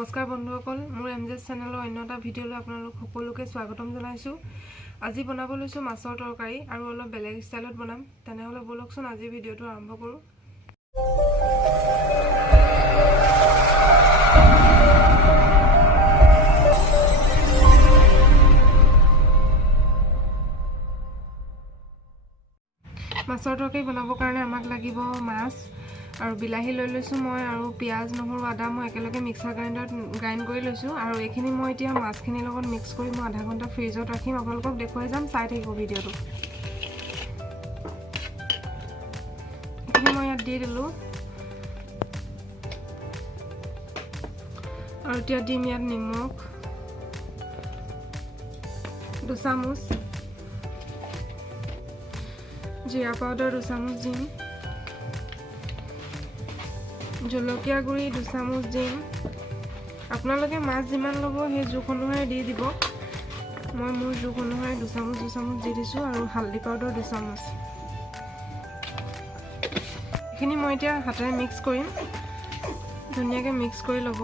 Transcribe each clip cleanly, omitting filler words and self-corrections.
নমস্কাৰ বন্ধুসকল, মোৰ এমজেছ চেনেলৰ অন্য এটা ভিডিঅ'লৈ আপোনালোক সকলোকে স্বাগতম জনাইছোঁ। আজি বনাব লৈছোঁ মাছৰ তৰকাৰী আৰু অলপ বেলেগ ষ্টাইলত বনাম। তেনেহ'লে বলকচোন আজি ভিডিঅ'টো আৰম্ভ কৰোঁ। মাছৰ তৰকাৰী বনাবৰ কাৰণে আমাক লাগিব মাছ আৰু বিলাহী লৈ লৈছোঁ মই, আৰু পিঁয়াজ নহৰু আদা মই একেলগে মিক্সাৰ গ্ৰাইণ্ডাৰত গ্ৰাইণ্ড কৰি লৈছোঁ। আৰু এইখিনি মই এতিয়া মাছখিনিৰ লগত মিক্স কৰি মই আধা ঘণ্টা ফ্ৰিজত ৰাখিম। আপোনালোকক দেখুৱাই যাম, চাই থাকিব ভিডিঅ'টো। এইখিনি মই ইয়াত দি দিলোঁ আৰু এতিয়া দিম ইয়াত নিমখ 2 চামুচ, জিৰা পাউডাৰ 2 চামুচ দিম, জলকীয়া গুড়ি 2 চামুচ দিম। আপোনালোকে মাছ যিমান ল'ব সেই জোখ অনুসাৰে দি দিব। মই মোৰ জোখ অনুসাৰে 2 চামুচ দি দিছোঁ। আৰু হালধি পাউডাৰ 2 চামুচ। এইখিনি মই এতিয়া হাতেৰে মিক্স কৰিম, ধুনীয়াকৈ মিক্স কৰি ল'ব।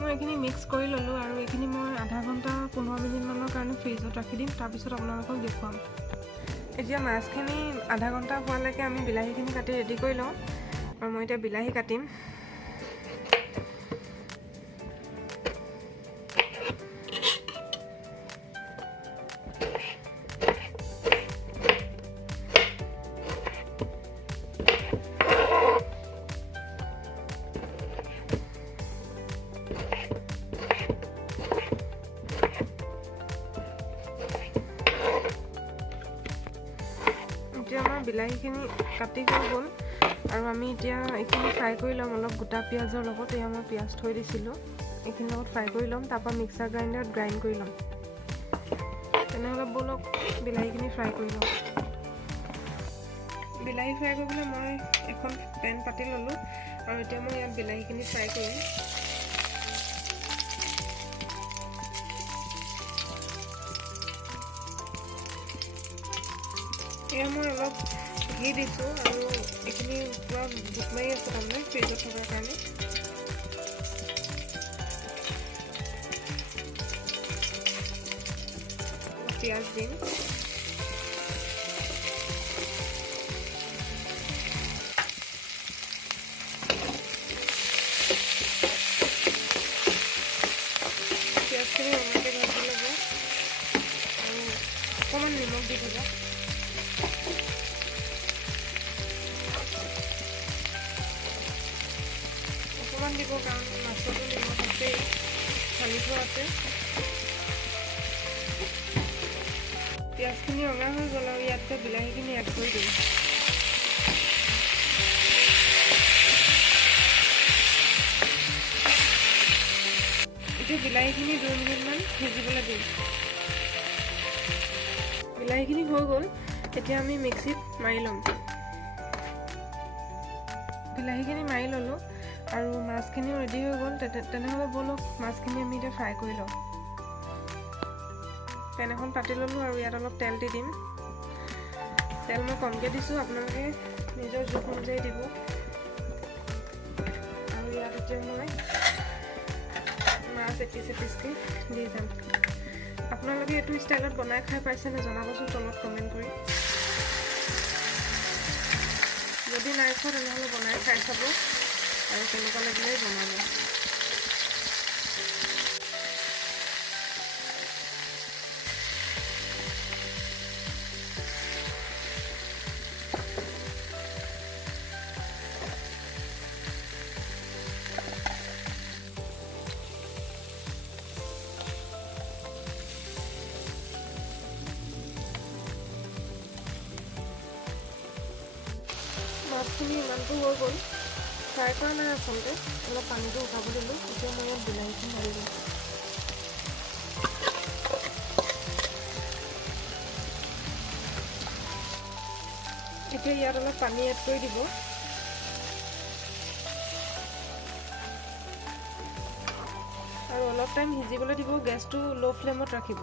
মই এইখিনি মিক্স কৰি ল'লোঁ আৰু এইখিনি মই আধা ঘণ্টা 15 মিনিটমানৰ কাৰণে ফ্ৰিজত ৰাখি দিম। তাৰপিছত আপোনালোকক দেখুৱাম। এতিয়া মাছখিনি আধা ঘণ্টা হোৱালৈকে আমি বিলাহীখিনি কাটি ৰেডি কৰি লওঁ। আৰু মই এতিয়া বিলাহী কাটিম। এতিয়া আমাৰ বিলাহীখিনি কাটি হৈ গ'ল আৰু আমি এতিয়া এইখিনি ফ্ৰাই কৰি ল'ম অলপ গোটা পিঁয়াজৰ লগত। এয়া মই পিঁয়াজ থৈ দিছিলোঁ, এইখিনিৰ লগত ফ্ৰাই কৰি ল'ম। তাৰপৰা মিক্সাৰ গ্ৰাইণ্ডাৰত গ্ৰাইণ্ড কৰি ল'ম। তেনেহ'লে বলক বিলাহীখিনি ফ্ৰাই কৰি ল'ম। বিলাহী ফ্ৰাই কৰিবলৈ মই এখন পেন পাতি ল'লোঁ আৰু এতিয়া মই ইয়াত বিলাহীখিনি ফ্ৰাই কৰিম। এয়া মই অলপ ঘি দিছোঁ আৰু এইখিনি পূৰা বুক মাৰি আছে তাৰমানে ফ্ৰিজত থকাৰ কাৰণে। পিঁয়াজ দিম, পিঁয়াজখিনি ৰঙাকৈ ভাজি ল'ব আৰু অকণমান নিমখ দি দিব। অকণমান দিব কাৰণ মাছতো নিমখ আছেই, সানি থোৱা আছে। পিঁয়াজখিনি ৰঙা হৈ গ'ল আৰু ইয়াতে বিলাহীখিনি এড কৰি দিম। এতিয়া বিলাহীখিনি 2 মিনিটমান সিজিবলৈ দিম। বিলাহীখিনি হৈ গ'ল, এতিয়া আমি মিক্সিত মাৰি ল'ম। বিলাহীখিনি মাৰি ল'লোঁ আৰু মাছখিনিও ৰেডি হৈ গ'ল। তেনেহ'লে বলক মাছখিনি আমি এতিয়া ফ্ৰাই কৰি লওঁ। পেন এখন পাতি ল'লোঁ আৰু ইয়াত অলপ তেল দি দিম। তেল মই কমকৈ দিছোঁ, আপোনালোকে নিজৰ জোখ অনুযায়ী দিব। আৰু ইয়াত এতিয়া মই মাছ এপিচকৈ দি যাম। আপোনালোকে এইটো ষ্টাইলত বনাই খাই পাইছেনে জনাবচোন তলত কমেণ্ট কৰি। যদি নাই খোৱা তেনেহ'লে বনাই খাই চাব আৰু কেনেকুৱা লাগিলে জনাব। মাছখিনি ইমানটো হৈ গ'ল, ফ্ৰাই কৰা নাই আচলতে, অলপ পানীটো উঠাব দিলোঁ। এতিয়া মই ইয়াত বিলাহীখিনি ঢালি দিম। এতিয়া ইয়াত অলপ পানী এড কৰি দিব। আৰু অলপ টাইম সিজিবলৈ দিব, গেছটো লো ফ্লেমত ৰাখিব।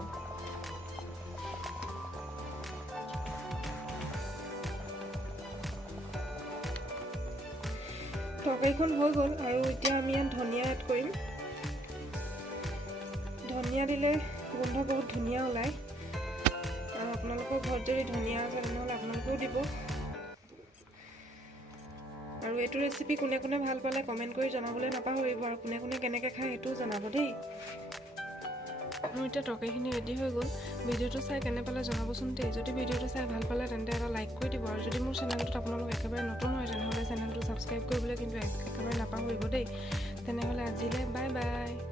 তৰকাৰীখন হৈ গ'ল আৰু এতিয়া আমি ইয়াত ধনিয়া এড কৰিম ধনিয়া দিলে গোন্ধ বহুত ধুনীয়া ওলায় আৰু আপোনালোকৰ ঘৰত যদি ধনিয়া আছে তেনেহ'লে আপোনালোকেও দিব আৰু এইটো ৰেচিপি কোনে কোনে ভাল পালে কমেণ্ট কৰি জনাবলৈ নাপাহৰিব আৰু কোনে কোনে কেনেকৈ খায় সেইটোও জনাব দেই মোৰ এতিয়া তৰকাৰীখিনি ৰেডি হৈ গ'ল ভিডিঅ'টো চাই কেনে পালে জনাবচোন দেই যদি ভিডিঅ'টো চাই ভাল পালে তেন্তে এটা লাইক কৰি দিব আৰু যদি মোৰ চেনেলটোত আপোনালোক একেবাৰে নতুন হয় তেনেহ'লে চেনেলটো ছাবস্ক্ৰাইব কৰিবলৈ কিন্তু একেবাৰে নাপাহৰিব দেই তেনেহ'লে আজিলৈ বাই বাই